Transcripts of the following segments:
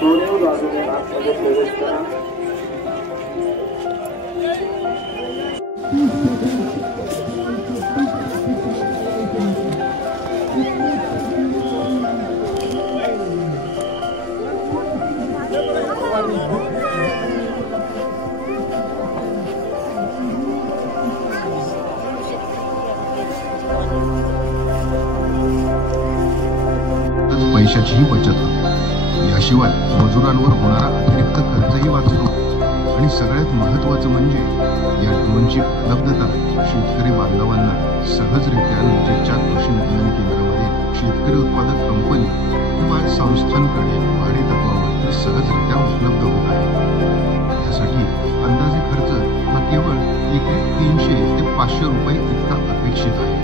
दोन्ही बाजूने आतमध्ये प्रवेश करा. पैशाचीही बचत होते. याशिवाय मजुरांवर होणारा अतिरिक्त खर्चही वाचतो. आणि सगळ्यात महत्त्वाचं म्हणजे या ड्रोनची उपलब्धता शेतकरी बांधवांना सहजरित्या नजीकच्या कृषी विज्ञान केंद्रामध्ये शेतकरी उत्पादक कंपनी किंवा संस्थांकडे भाडे तत्वावर सहजरित्या उपलब्ध होत आहे. यासाठी अंदाजे खर्च हा केवळ एकरी 300 ते 500 रुपये इतका अपेक्षित आहे.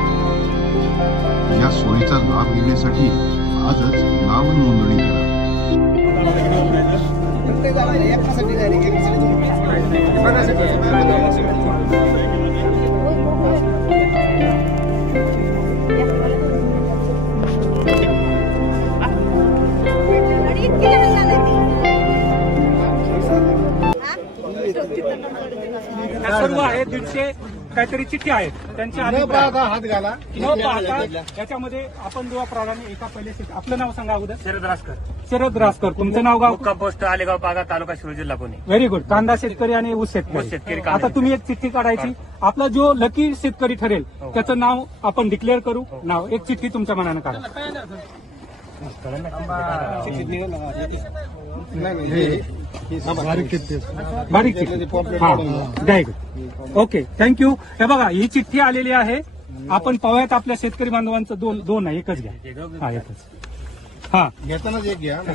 या सोयीचा लाभ घेण्यासाठी आजच नाव नोंदणी करा. सर्व आहे 150 काहीतरी चिठ्ठी आहेत त्यांच्या हात घाला न पाहता याच्यामध्ये आपण जेव्हा प्राधान्य एका पहिले आपलं नाव सांगा अगोदर. शरद रासकर. तुमचं नाव गाव? मुक्काम पोस्ट आलेगाव पागा तालुका शिरूर जिल्हा पुणे. Very good. कांदा शेतकरी आणि ऊस शेतकरी. आता तुम्ही एक चिठ्ठी काढायची. आपला जो लकी शेतकरी ठरेल त्याचं नाव आपण डिक्लेअर करू. नाव एक चिठ्ठी तुमच्या मनानं काढा. बारीक चिठ्ठी. हा द्या. Okay thank you. हे बघा ही चिठ्ठी आलेली आहे. आपण पाहूयात आपल्या शेतकरी बांधवांचं दोन आहे. एकच घ्या. हा एकच. हा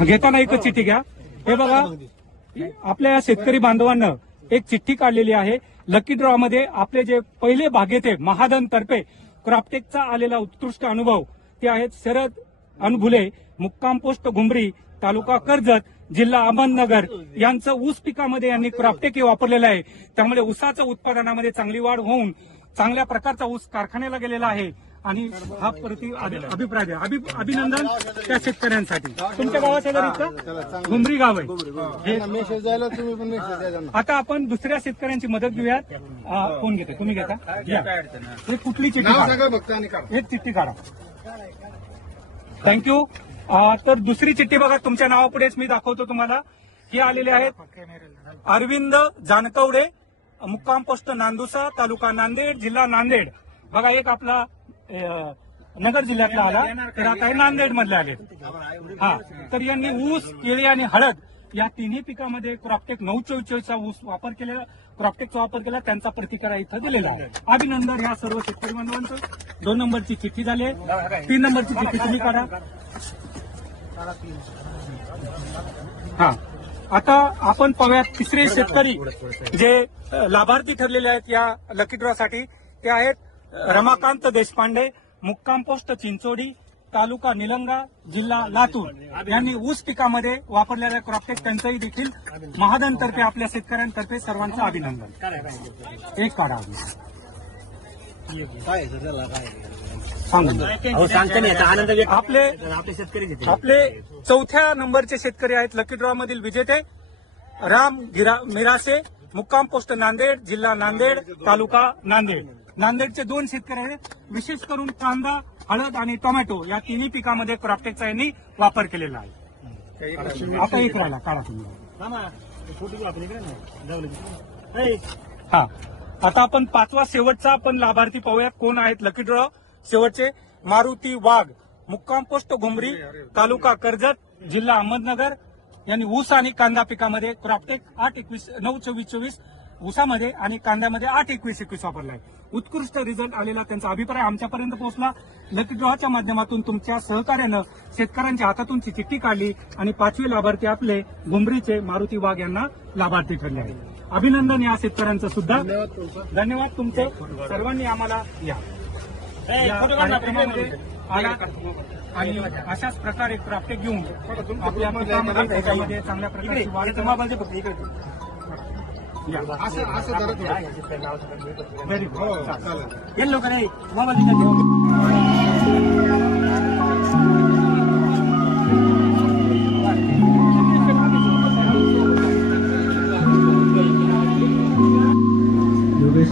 घेताना एकच चिठ्ठी घ्या. हे बघा आपल्या शेतकरी बांधवांना एक चिठ्ठी काढलेली आहे. लकी ड्रॉ मध्ये आपले जे पहिले भाग्यते महादन तर्फे क्रॉपटेकचा आलेला उत्कृष्ट अनुभव ते आहेत शरद अनभुले, मुक्काम पोस्ट घुमरी, तालुका कर्जत, जिल्हा अहमदनगर यांचं ऊस पिकामध्ये यांनी क्रॉपटेक वापरलेलं आहे. त्यामुळे ऊसाच्या उत्पादनामध्ये चांगली वाढ होऊन चांगल्या प्रकारचा ऊस कारखान्याला गेलेला आहे. आणि हा अभिप्राय द्या. अभिनंदन त्या शेतकऱ्यांसाठी. तुमच्या गावाच्या घुमरी गाव आहे. आता आपण दुसऱ्या शेतकऱ्यांची मदत घेऊयात. कोण घेते? तुम्ही घेता. हे कुठली चिठ्ठी? एक चिठ्ठी काढा. थँक्यू. तर दुसरी चिठ्ठी बघा तुमच्या नावापुढेच मी दाखवतो तुम्हाला. हे आलेले आहेत अरविंद जानकवडे, मुक्काम पोस्ट नांदुसा, तालुका नांदेड, जिल्हा नांदेड. बघा एक आपला नगर जिल्ह्यातला आला तर आता हे नांदेड मधले आले. हा तर यांनी ऊस, केळी आणि हळद या तिन्ही पिकामध्ये क्रॉपटेक 944चा ऊस वापर केलेला, क्रॉपटेकचा वापर केला. त्यांचा प्रतिकार इथं दिलेला आहे. अभिनंदन ह्या सर्व शेतकरी बांधवांचं. 2 नंबरची चिठ्ठी झाली आहे. 3 नंबरची चिठ्ठी तुम्ही काढा. हा आता आपण पाहूयात तिसरे शेतकरी जे लाभार्थी ठरलेले आहेत या लकी ड्रॉ साठी. ते आहेत रमाकांत देशपांडे, मुक्काम पोस्ट चिंचोडी, तालुका निलंगा, जिल्हा लातूर. यांनी ऊस पिकामध्ये वापरलेल्या क्रॉपटेक त्यांचंही देखील महादनतर्फे आपल्या शेतकऱ्यांतर्फे सर्वांचं अभिनंदन. एक काढा. आपले 4थ्या नंबरचे शेतकरी आहेत लकी ड्रॉ मधील विजेते राम मिरासे, मुक्काम पोस्ट नांदेड, जिल्हा नांदेड, तालुका नांदेड. नांदेडचे 2 शेतकरी आहेत. विशेष करून कांदा, हळद आणि टोमॅटो या तिन्ही पिकामध्ये क्रॉपटेकचा यांनी वापर केलेला आहे. आता एक राहिला काढा तुम्ही. हा आता आपण 5वा शेवटचा आपण लाभार्थी पाहूयात कोण आहेत लकी ड्रॉ शेवटचे. मारुती वाघ, मुक्काम पोस्ट घुमरी, तालुका कर्जत, जिल्हा अहमदनगर. यांनी ऊस आणि कांदा पिकामध्ये क्रॉपटेक 8-21-9-24-24 ऊसामध्ये आणि कांद्यामध्ये 8-21-21 वापरला आहे. उत्कृष्ट रिझल्ट आलेला त्यांचा अभिप्राय आमच्यापर्यंत पोहोचला. लकी ड्रॉच्या माध्यमातून तुमच्या सहकार्यानं शेतकऱ्यांच्या हातातून चिठ्ठी काढली आणि 5वे लाभार्थी आपले घुमरीचे मारुती वाघ यांना लाभार्थी ठरले आहेत. अभिनंदन या शेतकऱ्यांचं सुद्धा. धन्यवाद तुमचे. सर्वांनी आम्हाला या कार्यक्रमामध्ये आला आणि अशाच प्रकारे क्रॉपटेक घेऊन आपल्या पिकामध्ये त्याच्यामध्ये चांगल्या प्रकारे वाढ या. असं धरत व्हेरी गुड. हो चालेल. गेलो का नाही मोबाईल तिथे. योगेश